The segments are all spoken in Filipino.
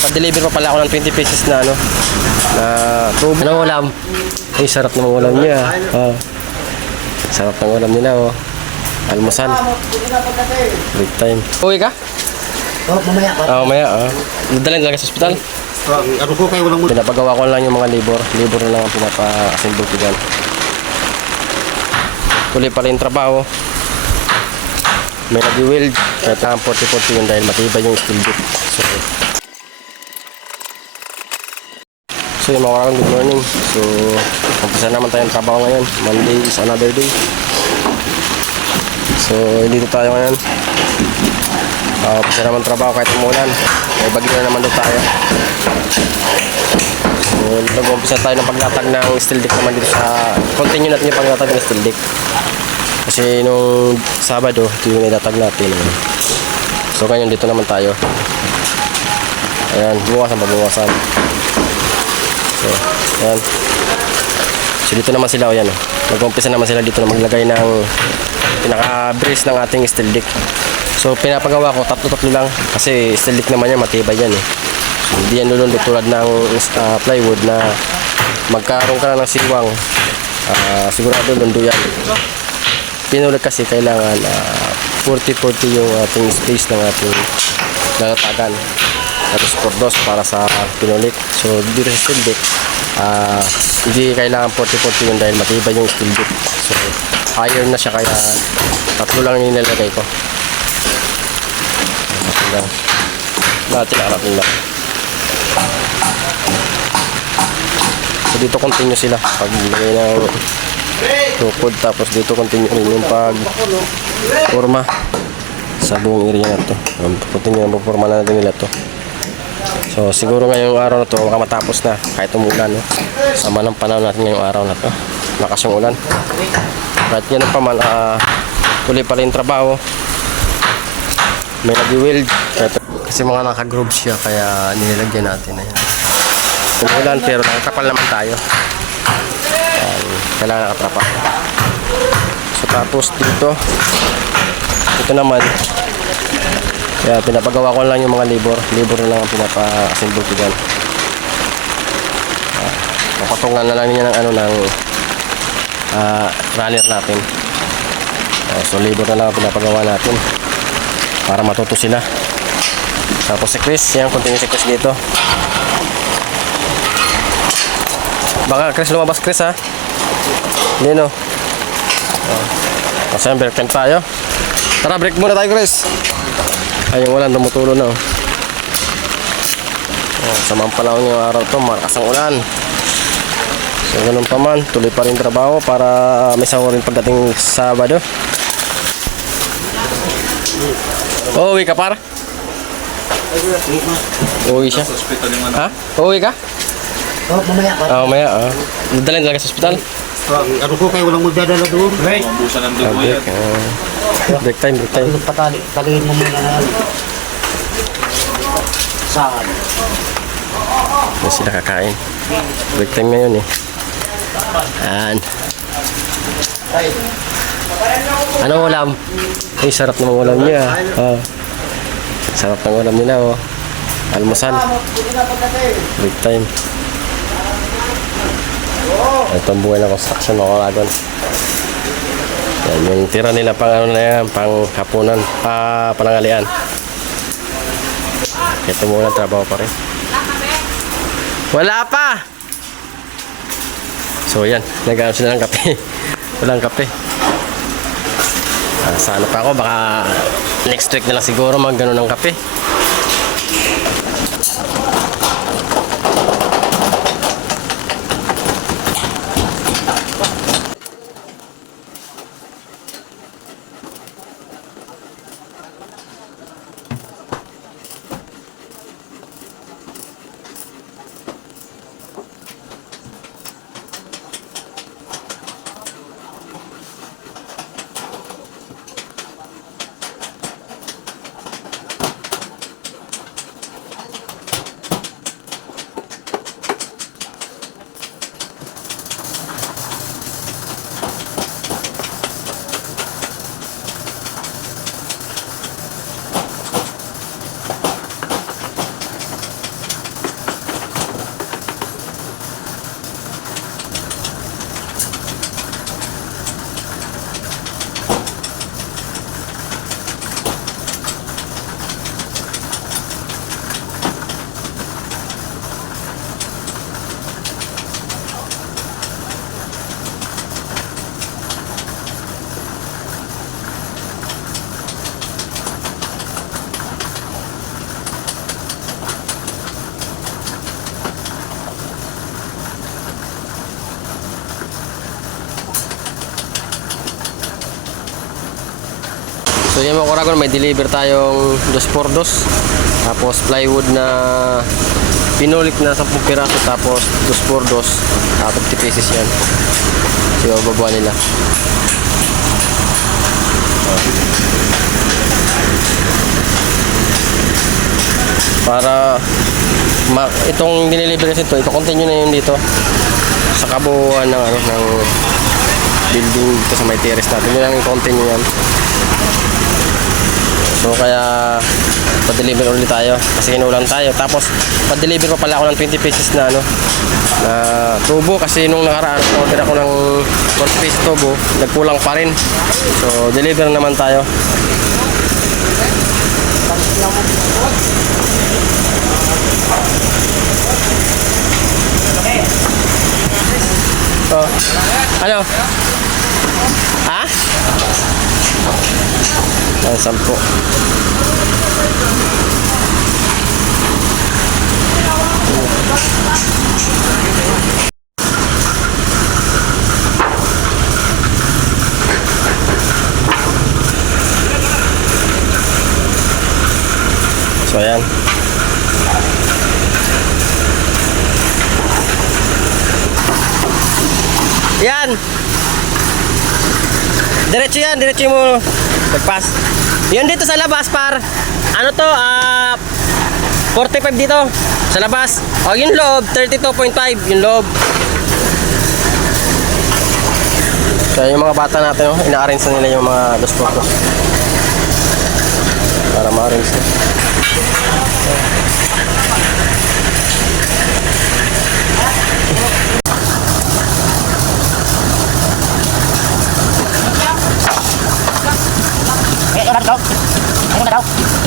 pa-deliver pa pala ako ng 20 pieces na ano, na tubo. Ano ulam? Ay, sarap ng ulam niya. Ah. Sarap ng ulam nila, oh. Almusal. Big time. Uwi ka? Oh, mamaya pa. Oo, maya. Ah. Dadalhin talaga sa ospital. Ano ko kayo walang Pinapagawa ko lang yung mga libor. Libor na lang ang pinapa-assemble ko dyan. Tuloy pala yung trabaho. May nag-weld. Kahit ang 40-40 yun dahil matibay yung steel bit. So, so yung mga karang good morning. So, umpisa naman tayong trabaho ngayon. Monday is another day. So, dito tayo ngayon. Uh, umpisa naman trabaho kahit umulan. May bagyo na naman doon tayo. So, nag-umpisa tayo ng paglatag ng steel deck naman dito sa... Continue natin yung paglatag ng steel deck. Kasi nung Sabado, ito yung ilatag natin. So ngayon dito naman tayo. Ayan, buwasan pa buwasan. So, ayan. So dito naman sila, o yan. oh. Nag-umpisa naman sila dito na maglagay ng pinaka-brace ng ating steel deck. So pinapagawa ko, tatlo-tatlo lang. Kasi steel deck naman yan, matibay yan eh. So, hindi yan lulundot tulad ng uh, plywood na magkaroon ka na ng siwang. Ah, sigurado lundo yan. Pinulit kasi kailangan ah, 40-40 yung ating space ng ating lalatagan. Tapos por dos para sa pinulik. So dito sa steel deck, ah, hindi kailangan 40-40 yun dahil matibay yung steel deck. So iron na siya kaya tatlo lang yung nilalagay ko. Tatlo lang. Natin natin lang. So dito continue sila pag nilagay ng tukod tapos dito continue rin yung pag forma sa buong area na to continue ang forma na natin nila to so siguro ngayong araw na to baka matapos na. Kahit umulan no? sama ng panahon natin ngayong araw na to. Lakas yung ulan. Kahit yan pa man ah, tuloy pa rin trabaho. May nag-weld kasi mga naka-groove siya kaya nilagyan natin. Na yan umulan pero nakakapal naman tayo. Kailangan nakatrapa. So tapos dito. Ito naman kaya pinapagawa ko lang yung mga libor libor na lang ang pinapa-assemble ko dyan uh, papatungan na lang niya ng ano ng ah, runner natin Ah, so libor na lang ang pinapagawa natin para matuto sila tapos si Chris yan continue si Chris dito baka Chris lumabas Chris ha hindi no. Oh. Kasi break time tayo. Tara, break muna tayo, Chris. Ay, ulan, tumutulo na. Oh. Oh, samang panahon yung araw to, malakas ang ulan. So, ganun pa man, tuloy pa rin trabaho para may sahur rin pagdating Sabado. Oh, uwi ka para? Uwi siya. Ha? Uwi ka? Oh, mamaya pa. Oo, maya. Ah. Dadalhin talaga sa ospital. Ano ko kayo walang magdadala doon? Right. Ah, break. ah. Break time, break time. Patali, talihin mo muna na. Saan? Hindi sila kakain. Break time ngayon eh. Yan. Ano ulam? Ay, sarap ng ulam niya. Ah. Sarap ng ulam nila oh. Almusal. Break time. Ito ang buhay ng construction mga kalagon. Yan, yung tira nila pang ano na yan, pang hapunan, pa panangalian. Ito muna trabaho pa rin. Wala pa! So yan, nag sila ng kape. Walang kape. Ah, sana pa ako, baka next week na lang siguro mag ng kape. So yung mga kuragon, may deliver tayong 2x2. Tapos plywood na pinulik na 10 piraso. Tapos 2x2. Uh, 50 pieces yan. So yung babawa nila. Para ma itong dineliver kasi ito, continue na yun dito sa kabuuan ng ano ng building dito sa may terrace natin. Yun ang continue yan. So kaya pa-deliver ulit tayo kasi kinulang tayo. Tapos pa-deliver pa pala ako ng 20 pieces na ano na tubo kasi nung nakaraan order ako ng 20 pieces tubo, nagkulang pa rin. So deliver naman tayo. Oh. Ano? Ha? Ang sampu. So ayan. Yan. Diretso yan, diretso mo. Nagpas. Yan dito sa labas, par. Ano to? Ah, 45 dito. Sa labas. O, yung loob, 32.5. Yung loob. So, yung mga bata natin, oh, ina-arrange na nila yung mga dos photos. Para ma-arrange. Eh, ano daw?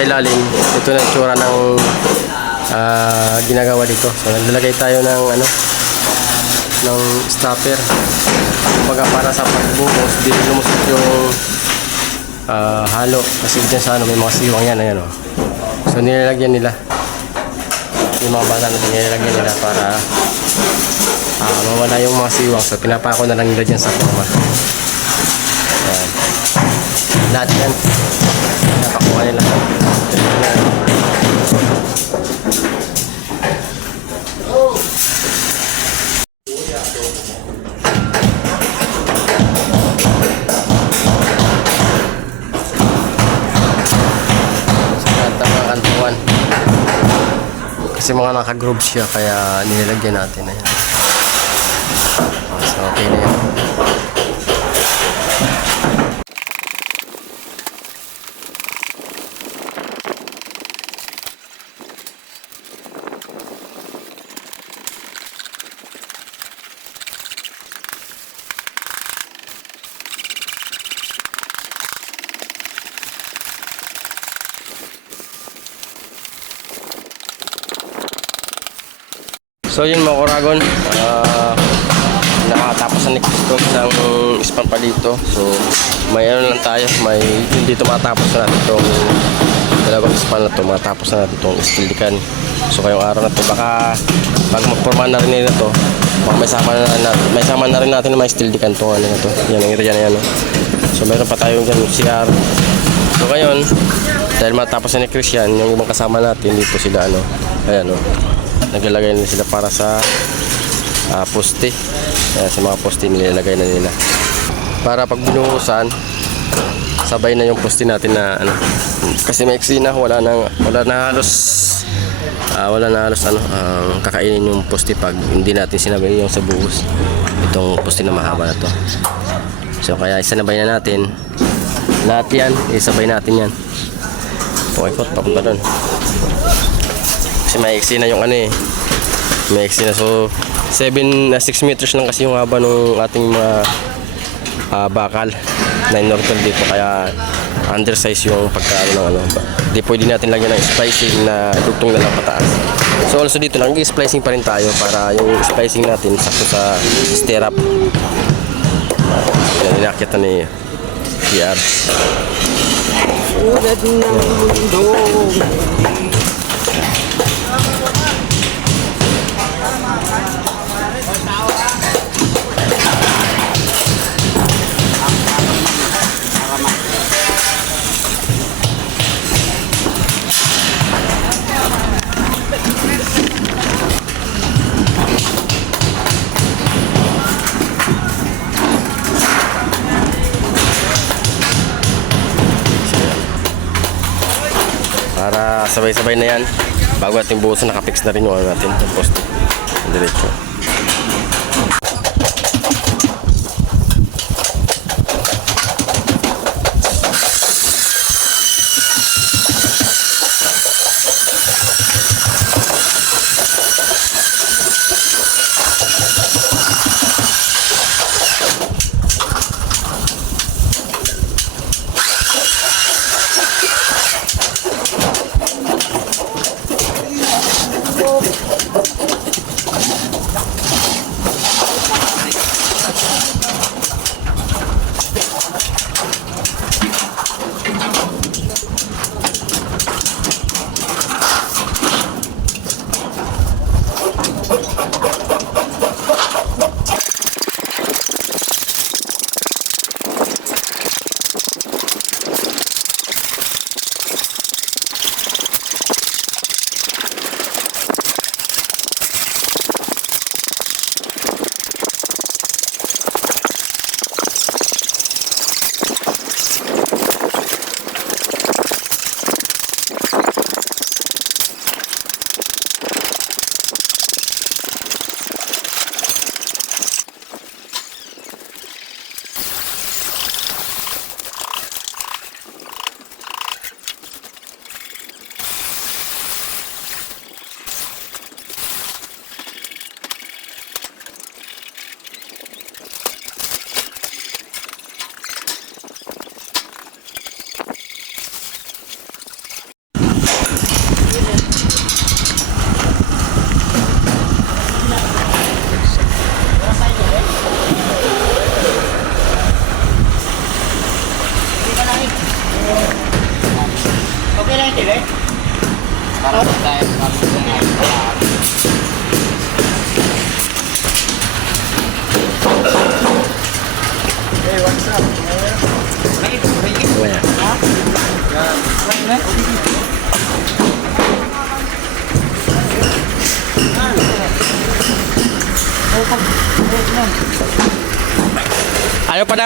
Sa ilalim, ito na yung tsura ng ah, ginagawa dito. So naglalagay tayo ng ano ng stopper. Kumbaga para sa pagbuhos, di lumusot yung ah, halo. Kasi dyan sa ano, may mga siwang yan. Ayan, oh. So nilalagyan nila. Yung mga bata natin nilalagyan nila para ah, mawala yung mga siwang. So pinapako na lang nila dyan sa forma. Ayan. Lahat yan. Kasi mga naka-groove siya kaya nilalagyan natin na yan. So okay na yan. So yun mga Oragon, ah nakatapos na ni Cristo ng spam pa dito. So may ano lang tayo, may hindi tumatapos na natin itong dalawang spam na to, matapos na natin itong stilikan. So kayong araw na to, baka pag magporma na rin nila to, baka may sama na, na may sama na rin natin na may stilikan to ano na to. Yan ang area na yan. So meron pa tayong dyan CR. So ngayon, dahil matapos na ni Christian, yung ibang kasama natin dito sila ano, ayan no naglalagay na sila para sa ah, poste. Ayan, sa mga poste nilalagay na nila. Para pag binuhusan sabay na yung poste natin na ano kasi maiksi na wala na wala na halos ah, wala na halos ano ang kakainin yung poste pag hindi natin sinabay yung sa buhos itong poste na mahaba na to. So kaya isanabay na natin. Lahat yan isabay natin yan. Okay papunta doon kasi maiksi na yung ano eh. Maiksi na. So, 7 na 6 meters lang kasi yung haba ng ating mga ah, bakal na inortal dito. Kaya undersize yung pagkaano ng ano. Di pwede natin lagyan ng splicing na dugtong na lang pataas. So also dito lang, splicing pa rin tayo para yung splicing natin sakto sa stirrup. Yan, inakit na ni PR. Para sabay-sabay na yan. Bago natin buhusan, nakapix na rin yung ano natin, poste. Diretso.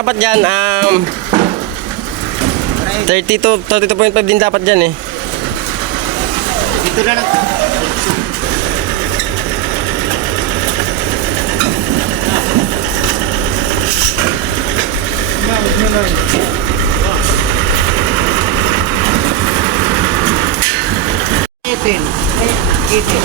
Dapat dyan? Um, 32, 32.5 din dapat dyan eh. Dito na lang. Eighteen. Eighteen.